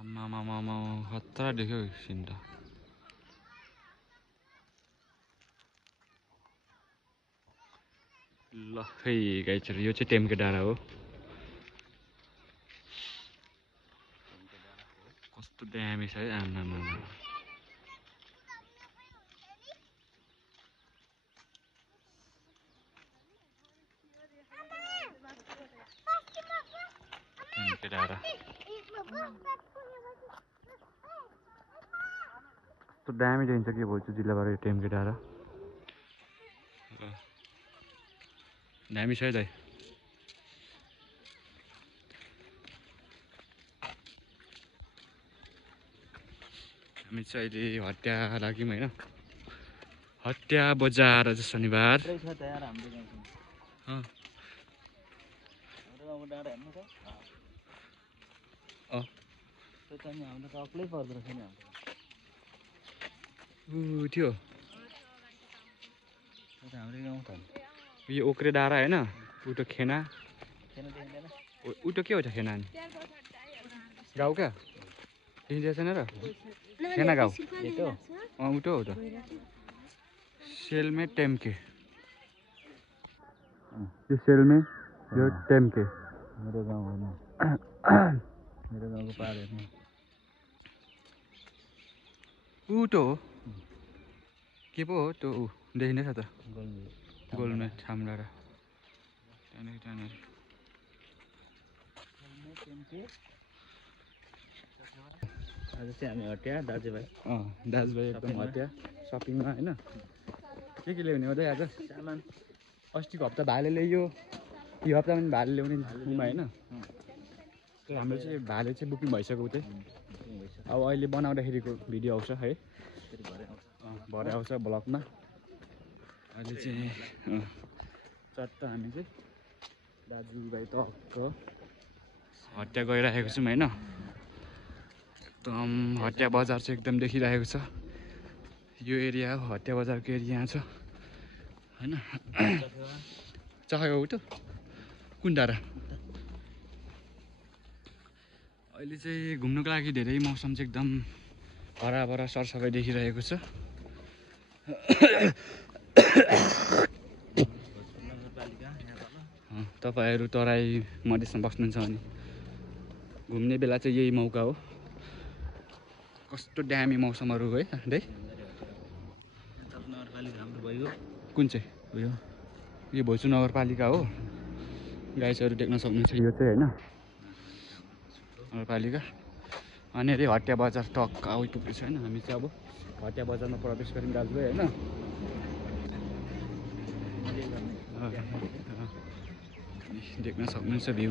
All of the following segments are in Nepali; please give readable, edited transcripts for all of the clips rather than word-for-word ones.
आमामामा खतरा देख्यो एकछिन त ल है गाइजहरु यो चाहिँ टेम्के डाँडा हो कस्तो दामी छ है आमामामा टेम्के डाँडा कस्तो दामी देखिन्छ के बोल्छु जिल्लाबाट यो टेम्के डाँडा दामी छ है दाइ हामी चाहिँ अहिले हट्या लाग्यौँ होइन हट्या बजार आज शनिबार त्यो यो ओक्रे डाँडा होइन उटो खेना उटो के हो त खेना नि गाउँ क्या देखिन्छ छैन र खेना गाउँ उटो हो त सेलमे टेम्के यो सेलमे यो टेम्के मेरो गाउँ होइन मेरो गाउँको पार हेर्नु उटो हो के पो हो त्यो देखिँदैछ त गोलमे छामडाँडा त्यहाँनिर आज चाहिँ हामी हट्या दाजुभाइ दाजुभाइ एकदम हट्या सपिङमा होइन के ल्याउने हो दाइ आज सामान अस्तिको हप्ता भाले ल्यायो यो हप्ता पनि भाले ल्याउने उमा होइन त्यो हाम्रो चाहिँ भाले चाहिँ बुकिङ भइसक्यो चाहिँ अब अहिले बनाउँदाखेरिको भिडियो आउँछ है भरे आउँछ ब्लगमा अहिले चाहिँ चट्ट हामी चाहिँ दाजुभाइ टक्क हट्या गइरहेको छौँ होइन एकदम हट्या बजार चाहिँ एकदम देखिरहेको छ यो एरिया हो हट्या बजारको एरिया छ होइन चखेको उठो कुन डाँडा अहिले चाहिँ घुम्नुको लागि धेरै मौसम चाहिँ एकदम हराभरा सरसफाइ देखिरहेको छ तपाईँहरू तराई मधेसमा बस्नुहुन्छ भने घुम्ने बेला चाहिँ यही मौका हो कस्तो दामी मौसमहरू है दाइ कुन चाहिँ उयो यो भोजु नगरपालिका हो गाइजहरू देख्न सक्नुहुन्छ यो चाहिँ होइन नगरपालिका अनि अरे हट्या बजार टक्क आइपुगेको छ होइन हामी चाहिँ अब हट्या बजारमा प्रवेश गऱ्यौँ दाजुभाइ होइन देख्न सक्नुहुन्छ भ्यू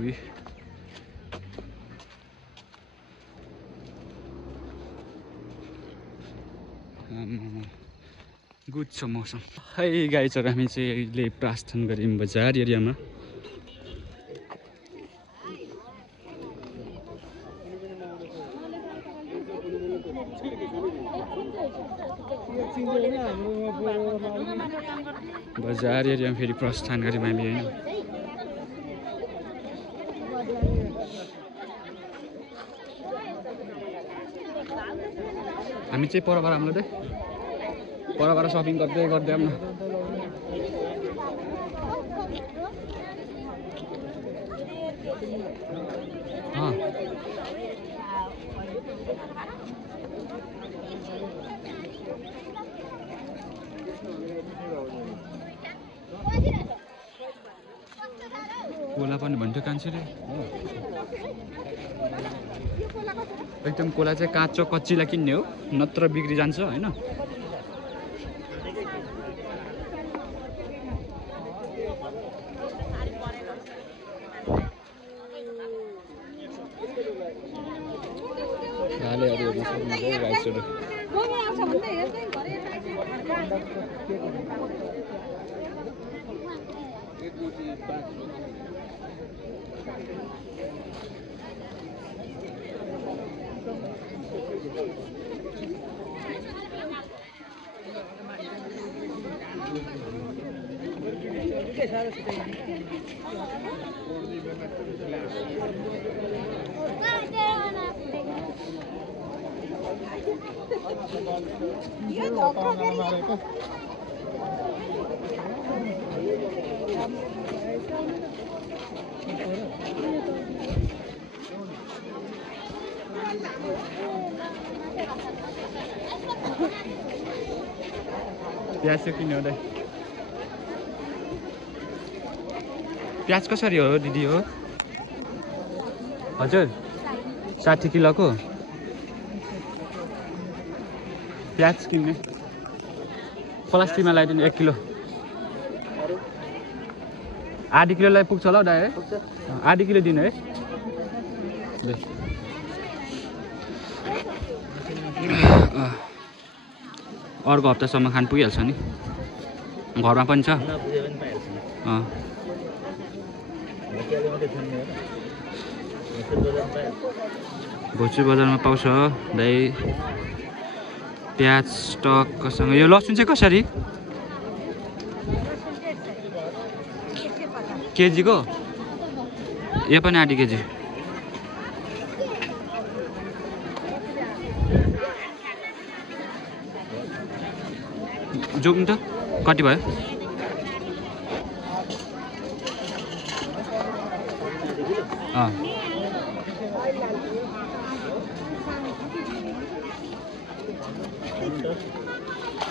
गुड छ मौसम है गाइजहरू हामी चाहिँ अहिले प्रस्थान गऱ्यौँ बजार एरियामा बजार एरियामा फेरि प्रस्थान गऱ्यौँ हामी होइन हामी चाहिँ परबाट हाम्रो चाहिँ परबाट सपिङ गर्दै गर्दै आउँ न कोला पनि भन्थ्यो कान्छीले एकदम कोला चाहिँ काँचो कच्चीलाई किन्ने हो नत्र बिग्री जान्छ होइन प्याज चाहिँ किन्यो दाइ प्याज कसरी हो दिदी हो हजुर 60 किलोको प्याज किन्ने प्लास्टिकमा लगाइदिनु 1 किलो आधी किलोलाई पुग्छ होला हौ दाइ है आधी किलो दिनु है अर्को हप्तासम्म खान पुगिहाल्छ नि घरमा पनि छ भोजपुर बजारमा पाउँछ दाइ प्याज स्टकसँग यो लसुन चाहिँ कसरी केजीको यो पनि आधी केजी जोग्नु त कति भयो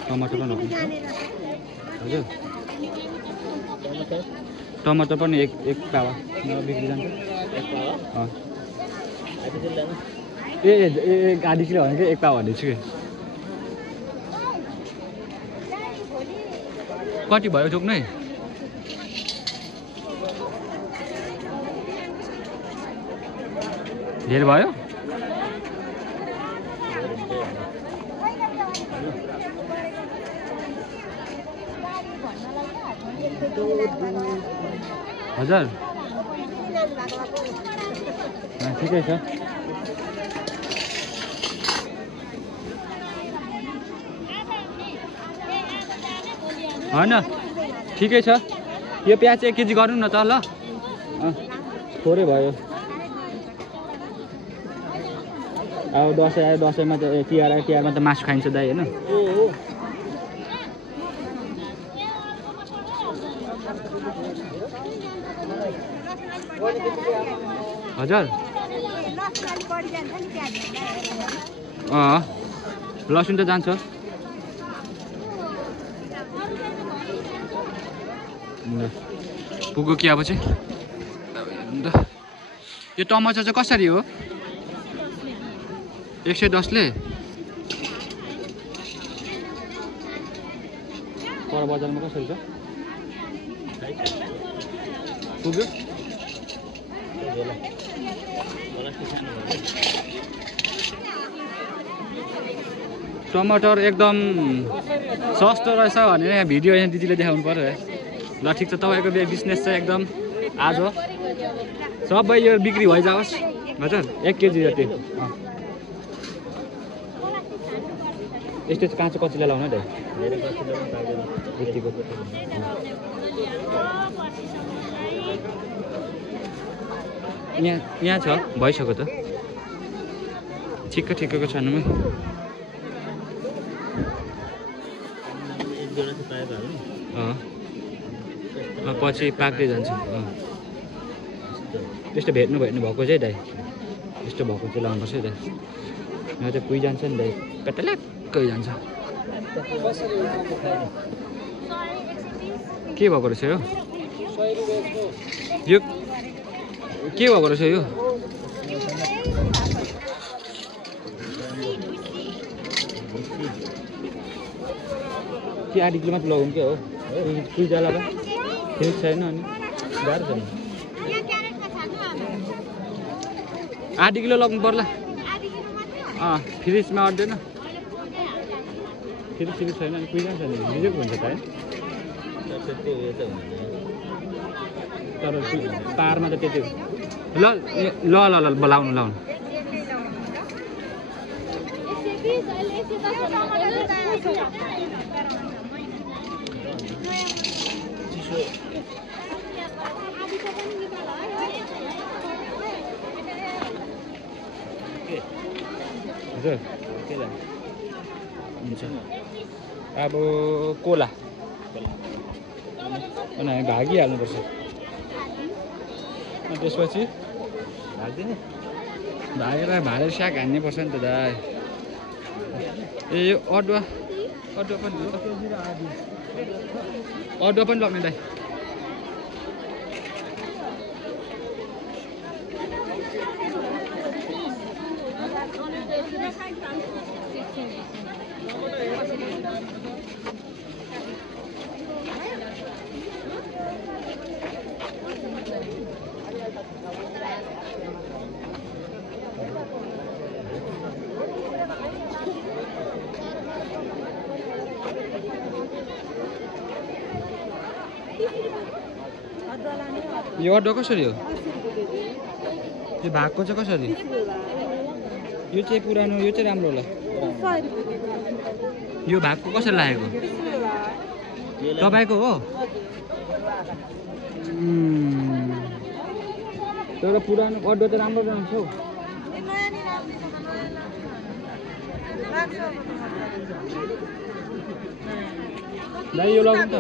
टमाटर पनि हजुर टमाटर पनि एक पावा बिक्री जान्छ ए आधी किलो भने एक पावा भन्दैछु कि कति भयो जोग्नु है धेरै भयो हजुर ठिकै छ होइन ठिकै छ यो प्याज 1 केजी गर्नु न त ल थोरै भयो अब दसैँ आयो दसैँमा त तिहार आयो तिहारमा त मासु खाइन्छ दाइ होइन हजुर लसुन त जान्छ पुग्यो कि अब चाहिँ यो टमाटर चाहिँ कसरी हो 110 ले पर बजारमा कसरी छ पुग्यो टमाटर एकदम सस्तो रहेछ भनेर यहाँ भिडियो यहाँ दिदीले देखाउनु पर्यो है ल ठिक छ तपाईको बिजनेस चाहिँ एकदम आज सबै यो बिक्री भइजाओस् हजुर 1 केजी जति यस्तो काँचो कचिला लाउनु है यहाँ छ भइसक्यो त ठिक्कको छानुमा पछि पाक्दै जान्छ त्यस्तो भेट्नु भएको चाहिँ दाइ यस्तो भएको चाहिँ लाउनुपर्छ है दाइ यहाँ चाहिँ पुइ जान्छ नि दाइ कतल्याक्कै जान्छ के भएको रहेछ यो के भएको रहेछ यो के आधी किलो मात्र लगाउनु के हो पुइ जाला बा ठिक छैन अनि गाह्रो छैन आधी किलो लग्नु पर्ला फ्रिजमा अट्दैन फेरि छैन अनि पुइ जान्छ नि भिजेको हुन्छ त है तर पारमा त त्यति ल लाउनु हजुर हुन्छ अब कोला अनि हामी भागिहाल्नुपर्छ अनि त्यसपछि भागेर भालेर साग हान्नुपर्छ नि त दाइ ए यो अदुवा पनि लग्ने दाइ यो अदुवा कसरी हो यो भागको चाहिँ कसरी यो चाहिँ पुरानो यो चाहिँ राम्रो होला यो भागको कसरी लागेको तपाईँको हो तर पुरानो अदुवा त राम्रो बनाउँछ हौ दाइ यो लगाउनु त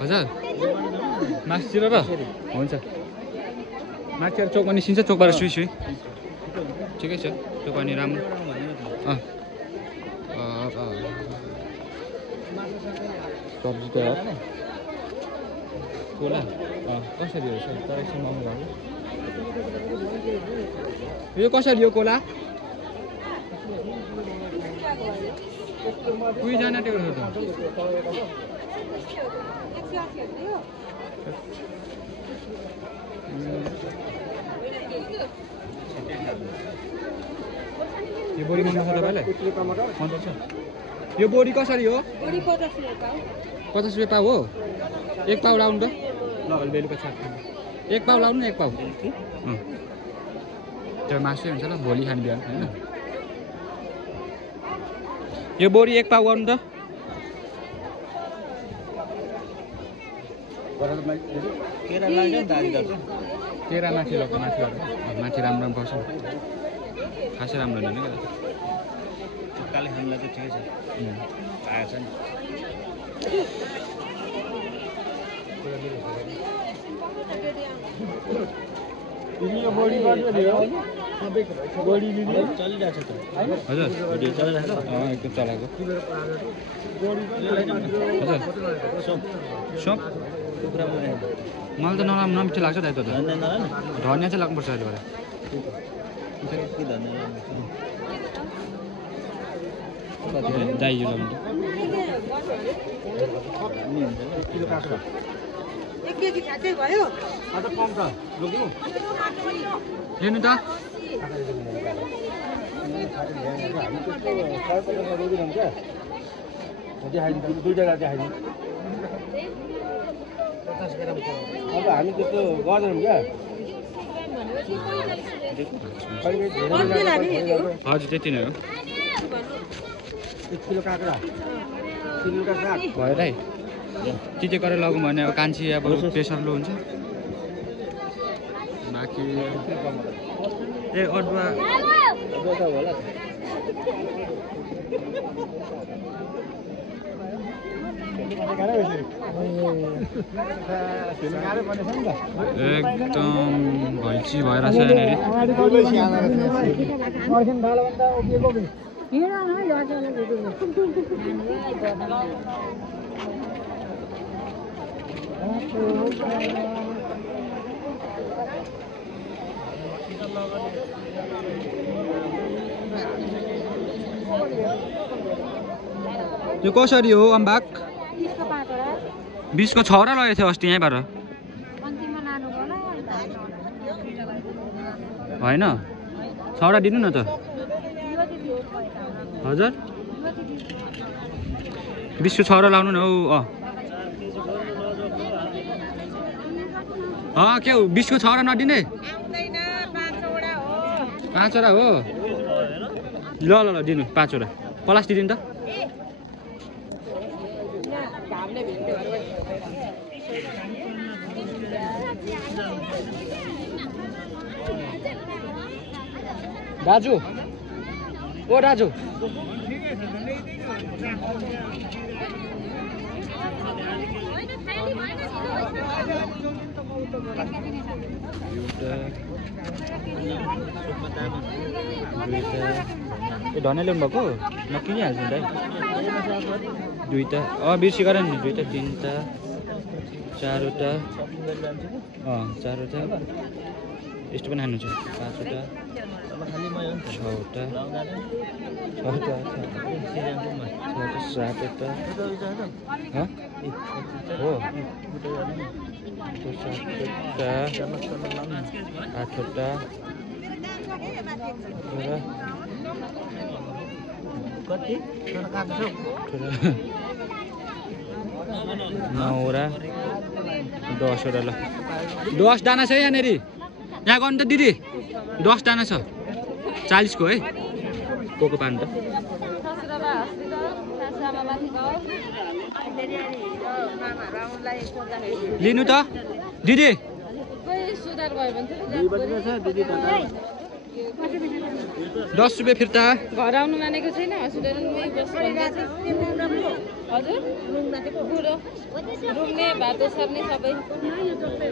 हजुर मासतिर र हुन्छ मासतिर चोकमा निस्किन्छ चोकबाट सुई ठिकै छ त्यो पनि राम्रो सब्जी त कोला कसरी हो सर तर एकछिन महँगो लाग्यो यो कसरी हो कोला दुईजना टेको छ त यो बोडी मन पर्छ तपाईँलाई मन पर्छ यो बोडी कसरी हो 50 रुपियाँ पाउ हो एक पाउ लाउनु त ल बेलुका छ एक पाउ लाउनु न एक पाउ त्यो मासु हुन्छ ल भोलि खाने बिहान होइन यो बोडी एक पाउ गर्नु त केरा माथि लग्छ माथि राम्रो पर्छ खासै राम्रो होइन क्या काले खानुलाई त ठिकै छ आएको छ नि चलिरहेको छ त हजुर भिडियो चलिरहेको एकदम चलाएको हजुर सोप मलाई त नमिठो लाग्छ दाइ त धनिया चाहिँ लाग्नुपर्छ अहिले दाइ यो लाउनु लिनु त अब हामी त्यस्तो गर्दैनौँ क्या हजुर त्यति नै हो 1 किलो काँक्रा भयो दाइ त्यति गरेर लगौँ भने अब कान्छी अब प्रेसर लो हुन्छ बाँकी ए अदुवा एकदम भैँची भएर यो कसरी हो अम्बाक 20 को छवटा लगेको थियो अस्ति यहीँबाट होइन छवटा दिनु न त हजुर 20 को छवटा लाउनु न हौ के हो 20 को छवटा नदिने 5वटा हो ल ल ल दिनु 5वटा प्लास्टिक दिनु त दाजु ओ दाजु धनै ल्याउनु भएको म किनिहाल्छु नि त दुईवटा बिर्सी गर नि 2टा 3टा 4वटा 4वटा यस्तो पनि हान्नु छ 5वटा 6वटा 7वटा हो 8वटा कति 9वटा 10वटा ल 10 दाना छ यहाँनिर यहाँ गर्नु त दिदी 10 दाना छ 40 को है कोको पान त लिनु त दिदी 10 रुपियाँ फिर्ता घर आउनु मानेको छैन हस्पिटलमै बस भन्दैछ हजुर रुङ्ने भातो सर्ने सबै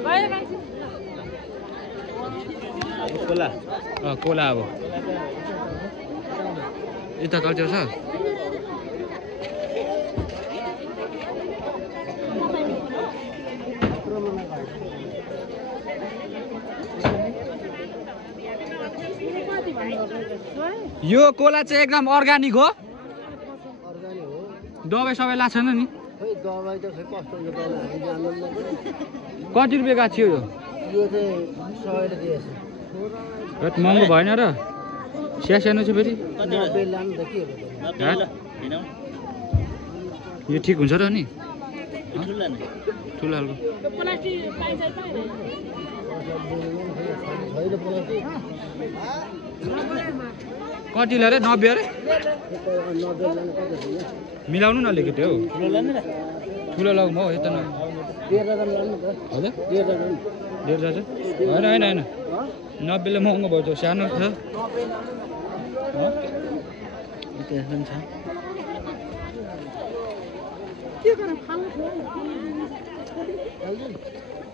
भयो मान्छे कोला कोला अब यता कल्चर छ यो कोला चाहिँ एकदम अर्गानिक हो दबाई सबै लाग्छ नि कति रुपियाँ थियो यो महँगो भएन र सानो छ फेरि यो ठिक हुन्छ र नि ठुलो खालको कति ल्याएर 90 अरे मिलाउनु न अलिकति हौ ठुलो लगौँ हौ यता हजुर 1.5 होइन 90ले महँगो भयो सानो छ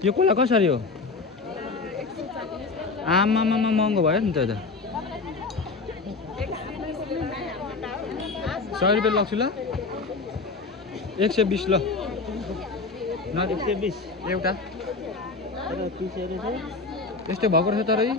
यो कोला कसरी हो आमामा महँगो भयो नि त 100 रुपियाँ लग्छु ल 120 ल 120 एउटा 30 यस्तो भएको रहेछ तर रहेछ